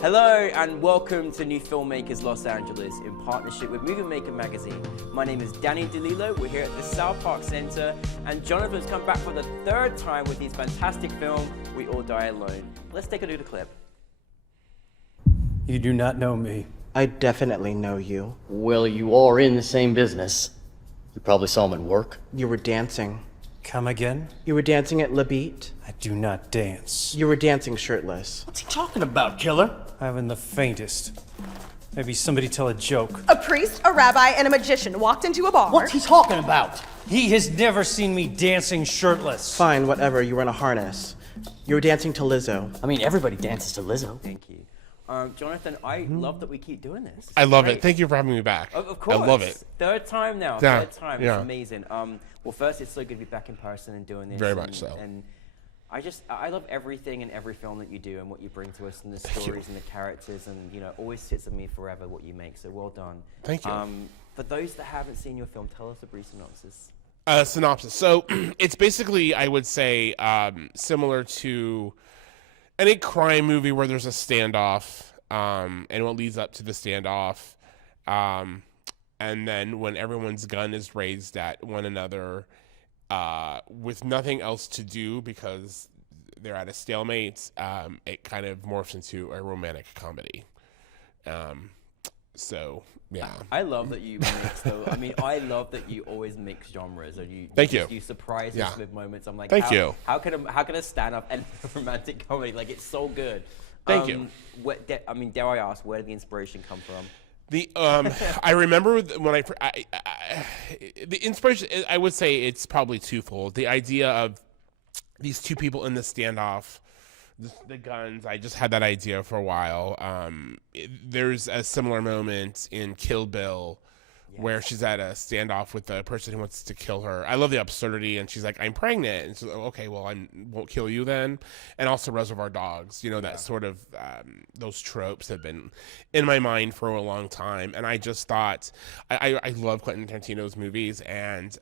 Hello and welcome to New Filmmakers Los Angeles in partnership with Movie Maker magazine. My name is Danny DeLillo. We're here at the South Park Center and Jonathan's come back for the third time with his fantastic film, We All Die Alone. Let's take a look at the clip. You do not know me. I definitely know you. Well, you are in the same business. You probably saw him at work. You were dancing. Come again? You were dancing at La Beat. I do not dance. You were dancing shirtless. What's he talking about, killer? I haven't the faintest. Maybe somebody tell a joke. A priest, a rabbi, and a magician walked into a bar. What's he talking about? He has never seen me dancing shirtless. Fine, whatever, you were in a harness. You were dancing to Lizzo. I mean, everybody dances to Lizzo. Thank you. Jonathan, I love that we keep doing this. I love it. Thank you for having me back. Of course. I love it. Third time now. Yeah. Third time. Yeah. It's amazing. Well, first, it's so good to be back in person and doing this. Very much so. And I love everything in every film that you do and what you bring to us and the stories and the characters and, you know, always sits with me forever what you make. So well done. Thank you. For those that haven't seen your film, tell us a brief synopsis. Synopsis. So it's basically, I would say, similar to any crime movie where there's a standoff, and what leads up to the standoff, and then when everyone's gun is raised at one another, with nothing else to do because they're at a stalemate, it kind of morphs into a romantic comedy. So yeah. I love that you mix though. I mean, I love that you always mix genres and you Thank you. You surprise us with moments. I'm like, Thank you. How can a stand up and a romantic comedy, like, it's so good. Thank you. I mean, dare I ask, where did the inspiration come from? The I remember when the inspiration, I would say it's probably twofold. The idea of these two people in the standoff, the guns, I just had that idea for a while. There's a similar moment in Kill Bill where she's at a standoff with the person who wants to kill her. I love the absurdity, and she's like, I'm pregnant. And so, okay, well, I won't kill you then. And also Reservoir Dogs, you know, that sort of, those tropes have been in my mind for a long time. And I just thought, I love Quentin Tarantino's movies. And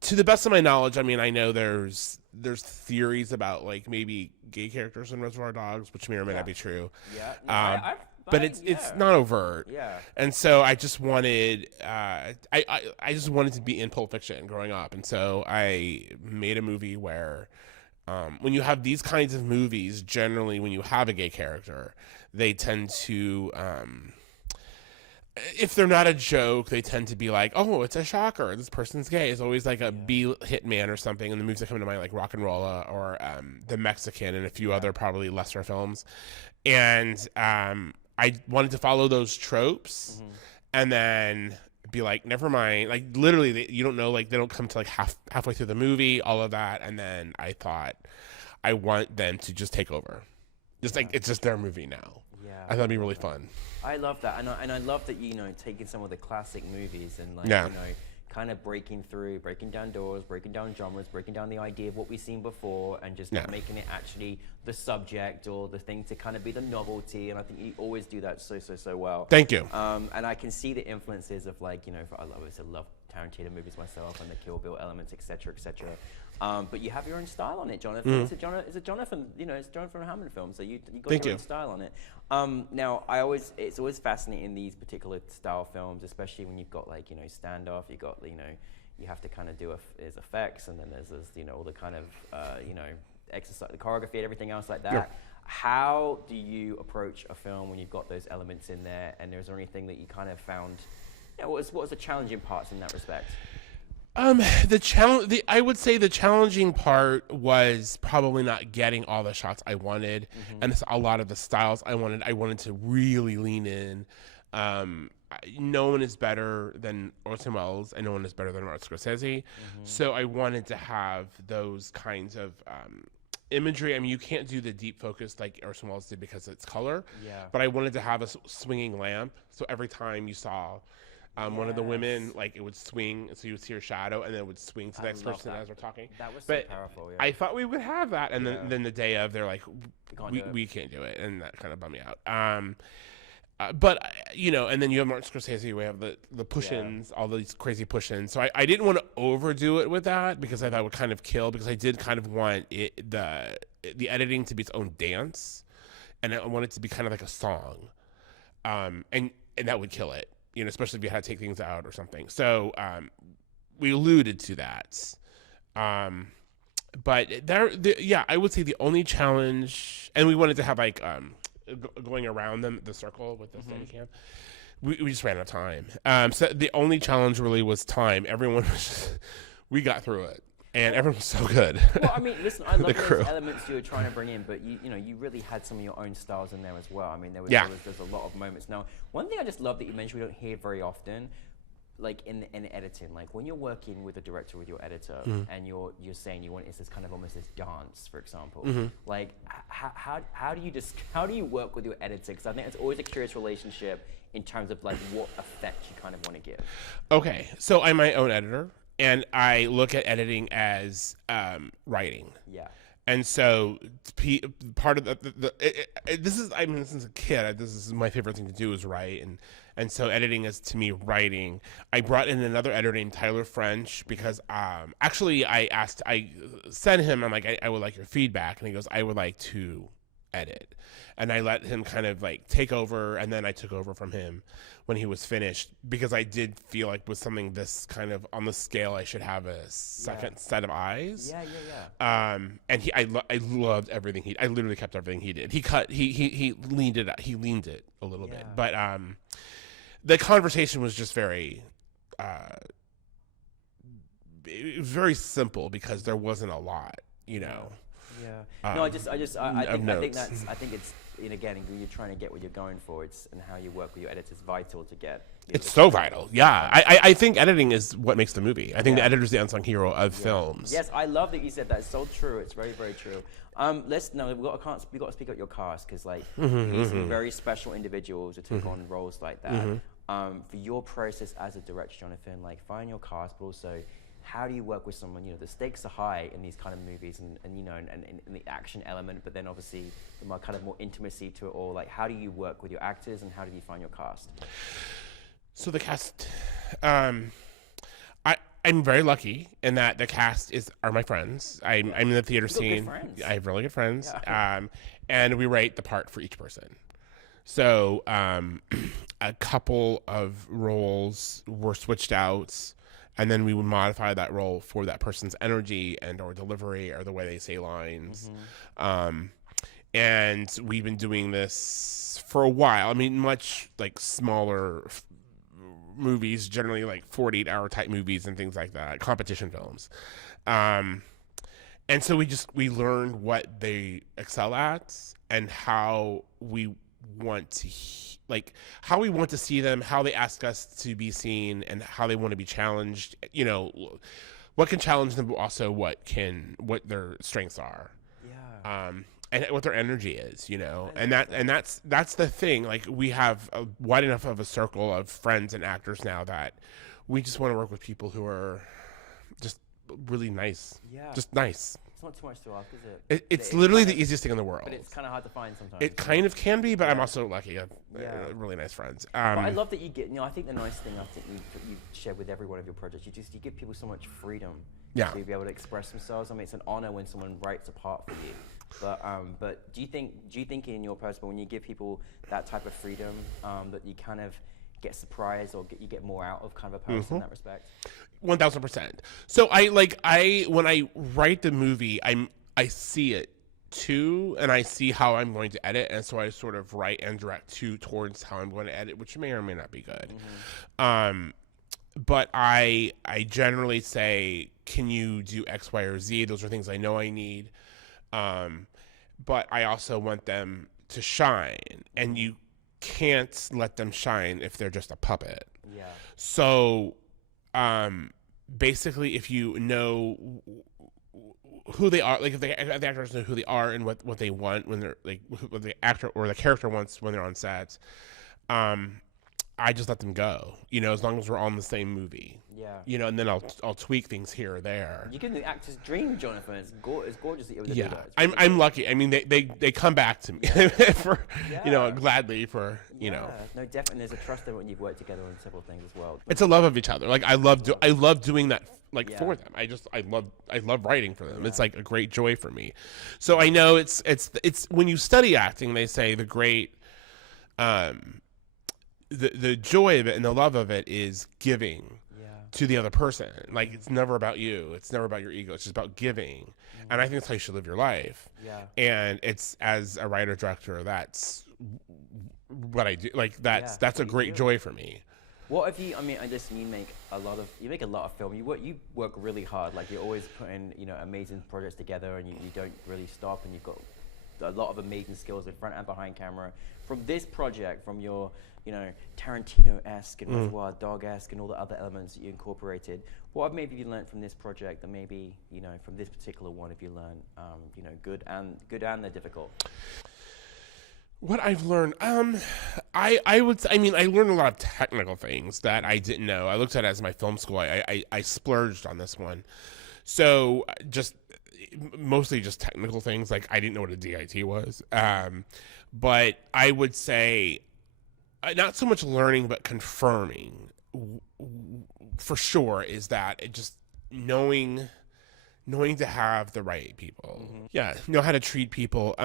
to the best of my knowledge, I mean, I know there's theories about, like, maybe gay characters in Reservoir Dogs, which may or may not be true. Yeah. No, but it's not overt. Yeah. And so I just wanted I just wanted to be in Pulp Fiction growing up, and so I made a movie where when you have these kinds of movies, generally when you have a gay character, they tend to if they're not a joke, they tend to be like, oh, it's a shocker, this person's gay. It's always like a B hitman or something. And the movies that come to mind, like Rock and Rolla or The Mexican and a few other probably lesser films. And I wanted to follow those tropes and then be like, never mind. Like, literally, you don't know, like, they don't come to like halfway through the movie, all of that. And then I thought, I want them to just take over. Just like, it's just their movie now. Yeah. I thought it'd be really fun. I love that, and I love that, you know, taking some of the classic movies and, like, you know, kind of breaking down doors, breaking down genres, breaking down the idea of what we've seen before, and just making it actually the subject or the thing to kind of be the novelty. And I think you always do that so well. Thank you. And I can see the influences of, like, you know, I love Tarantino movies myself and the Kill Bill elements, etc., etc. But you have your own style on it, Jonathan. It's a Jonathan, you know, it's Jonathan Hammond film, so you got your own style on it. Now, it's always fascinating, these particular style films, especially when you've got, like, you know, standoff, you got, you know, you have to kind of do there's effects, and then there's this, you know, all the kind of, you know, exercise, the choreography and everything else like that. Yeah. How do you approach a film when you've got those elements in there, and is there anything that you kind of found, you know, what was the challenging parts in that respect? I would say the challenging part was probably not getting all the shots I wanted, and a lot of the styles I wanted. I wanted to really lean in. No one is better than Orson Welles, and no one is better than Martin Scorsese. So I wanted to have those kinds of imagery. I mean, you can't do the deep focus like Orson Welles did because it's color. Yeah. But I wanted to have a swinging lamp, so every time you saw one of the women, like, it would swing, so you would see her shadow, and then it would swing to the next person as we're talking. That was so powerful, yeah. I thought we would have that, and then the day of, they're like, we can't do it, and that kind of bummed me out. But, you know, and then you have Martin Scorsese, we have the push-ins, all these crazy push-ins. So I didn't want to overdo it with that, because I thought it would kind of kill, because I did kind of want the editing to be its own dance. and I want it to be kind of like a song, and that would kill it, especially if you had to take things out or something. So we alluded to that. But I would say the only challenge, and we wanted to have like going around the circle with the Steadicam. We just ran out of time. So the only challenge really was time. Everyone we got through it, and everyone was so good. Well, I mean, listen, I love those elements you were trying to bring in, but you really had some of your own styles in there as well. I mean, there's a lot of moments. Now, one thing I just love that you mentioned we don't hear very often, like in editing, like when you're working with a director, with your editor, and you're saying you want it's this kind of almost this dance, for example. Like how do you work with your editor? Because I think it's always a curious relationship in terms of like what effect you kind of want to give. Okay, so I'm my own editor, and I look at editing as writing. Yeah. And so part of this is, I mean, since a kid, this is my favorite thing to do is write. And so editing is to me writing. I brought in another editor named Tyler French because actually I sent him, I'm like, I would like your feedback. And he goes, I would like to edit. And I let him kind of like take over, and then I took over from him when he was finished, because I did feel like with something this kind of on the scale, I should have a second set of eyes. And I loved everything I literally kept everything he did. He leaned it out. He leaned it a little bit, but the conversation was just very it was very simple because there wasn't a lot, Yeah. No, I think it's, again, you're trying to get what you're going for. And how you work with your editors is vital to get. It's so vital. Yeah. I think editing is what makes the movie. I think the editor's the unsung hero of films. Yes, I love that you said that. It's so true. It's very, very true. We've got to speak up your cast, because like these are very special individuals who took on roles like that. For your process as a director, Jonathan, like find your cast, but also how do you work with someone? The stakes are high in these kind of movies, and the action element, but then obviously the more intimacy to it all. Like, how do you work with your actors, and how do you find your cast? So the cast, I'm very lucky in that the cast are my friends. I'm in the theater scene. I have really good friends, and we write the part for each person. So a couple of roles were switched out. And then we would modify that role for that person's energy and or delivery or the way they say lines. And we've been doing this for a while. I mean, much like smaller movies, generally like 48-hour type movies and things like that, competition films. And so we learned what they excel at and how we want to how we want to see them, how they ask us to be seen, and how they want to be challenged. What can challenge them, but also what their strengths are. And what their energy is, and that's the thing. Like, we have a wide enough of a circle of friends and actors now that we just want to work with people who are just really nice. Just nice. It's not too much to ask, is it? It's literally the easiest thing in the world. But it's kind of hard to find sometimes. It kind of can be, but I'm also lucky. I have really nice friends. But I love that you get, I think the nice thing you share with every one of your projects, you give people so much freedom to be able to express themselves. I mean, it's an honor when someone writes a part for you. But do you think in your person, when you give people that type of freedom, that you kind of get surprised or you get more out of kind of a person in that respect? 1000%. So when I write the movie, I see it too, and I see how I'm going to edit, and so I sort of write and direct towards how I'm going to edit, which may or may not be good. But I generally say, can you do X, Y, or Z? Those are things I know I need. But I also want them to shine, and you can't let them shine if they're just a puppet. So basically, if you know who they are, like if the actors know who they are and what they want when they're like what the actor or the character wants when they're on set, I just let them go, as long as we're on the same movie. And then I'll tweak things here or there. You give them the actor's dream, Jonathan. It's gorgeous that you're able to do that. I'm lucky. I mean, they come back to me for gladly for No, definitely. There's a trust there when you've worked together on several things as well. It's a love of each other. Like I love doing that like Yeah. for them. I love writing for them. It's like a great joy for me. So I know it's when you study acting, they say the great the joy of it and the love of it is giving to the other person. Like it's never about you. It's never about your ego. It's just about giving. And I think that's how you should live your life. Yeah. And it's, as a writer director, that's what I do. Like that's a great joy for me. What have you? I mean, I just you make a lot of film. You work really hard. Like you're always putting amazing projects together, and you don't really stop. And you've got a lot of amazing skills in front and behind camera. From this project, from your Tarantino-esque and Reservoir Dog-esque and all the other elements that you incorporated, what have maybe you learned from this project that maybe from this particular one have you learned good and the difficult? What I've learned, I learned a lot of technical things that I didn't know. I looked at it as my film school. I splurged on this one. So mostly just technical things. Like I didn't know what a DIT was. But I would say not so much learning, but confirming for sure is that it just knowing to have the right people. Mm-hmm. Yeah. Know how to treat people.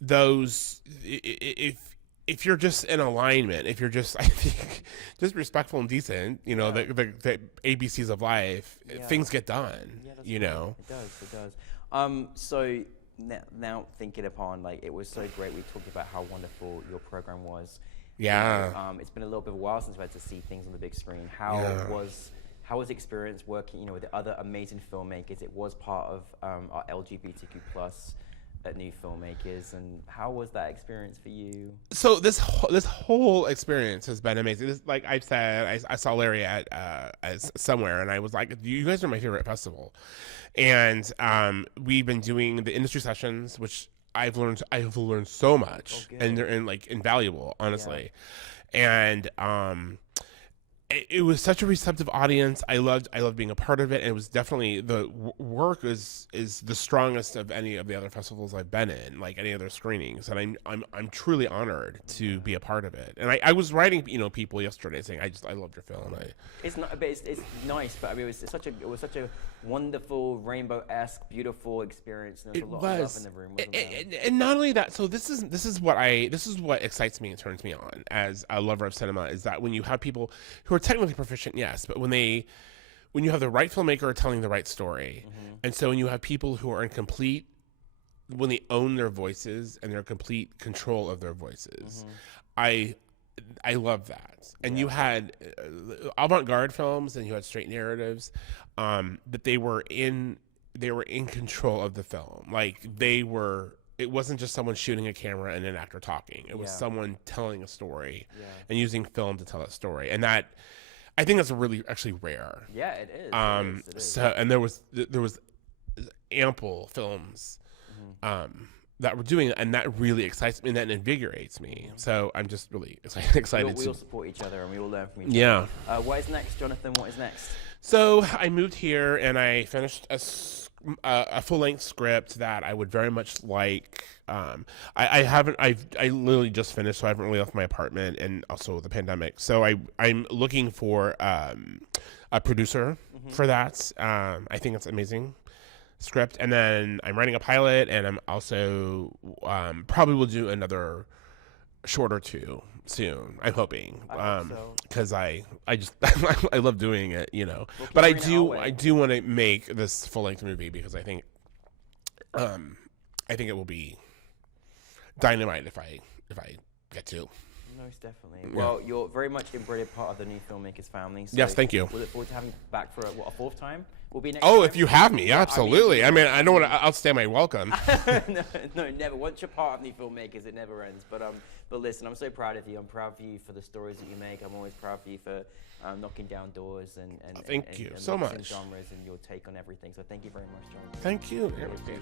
Those if you're just in alignment, if you're just I think just respectful and decent, the ABCs of life, things get done. Yeah, It does. So now thinking upon it was so great. We talked about how wonderful your program was. Yeah. It's been a little bit of a while since I've had to see things on the big screen. How was the experience working with the other amazing filmmakers? It was part of our LGBTQ plus at New Filmmakers, and how was that experience for you? So this whole experience has been amazing. Like I've said, I saw Larry at somewhere, and I was like, "You guys are my favorite festival," and we've been doing the industry sessions, which I've learned so much, and they're invaluable, honestly, and it was such a receptive audience. I loved being a part of it, and it was definitely the work is the strongest of any of the other festivals I've been in, like any other screenings, and I'm truly honored to be a part of it. And I was writing people yesterday saying I loved your film. It's nice, but I mean it was such a wonderful rainbow-esque beautiful experience. And there was a lot of love in the room. Wasn't there? And not only that, so this is what excites me and turns me on as a lover of cinema, is that when you have people who are technically proficient, yes, but when you have the right filmmaker telling the right story, and so when you have people who are when they own their voices and they're in complete control of their voices, I love that. And you had avant-garde films, and you had straight narratives, but they were in control of the film. It wasn't just someone shooting a camera and an actor talking. It was someone telling a story and using film to tell that story. And that, I think that's really actually rare. Yeah, it is. It is. So, and there was ample films that were doing it, and that really excites me and that invigorates me. So I'm just really excited. We all support each other and we all learn from each other. Yeah. What is next, Jonathan? What is next? So I moved here and I finished a full-length script that I would very much like. I literally just finished, so I haven't really left my apartment, and also the pandemic. So I'm looking for a producer for that. I think it's amazing script, and then I'm writing a pilot, and I'm also probably will do another short or two soon. I'm hoping, because I just I love doing it, But I do want to make this full length movie because I think it will be dynamite if I get to. Most definitely. Yeah. Well, you're very much embedded part of the New Filmmakers family. So yes, thank you. We look forward to having you back for a fourth time. We'll be next. Oh, time. If you have me, absolutely. I mean, I don't want to outstay my welcome. No, never. Once you're part of New Filmmakers, it never ends. But listen, I'm so proud of you. I'm proud of you for the stories that you make. I'm always proud of you for knocking down doors and thank you so much. Genres and your take on everything. So thank you very much, Jonathan. Thank you. Jonathan.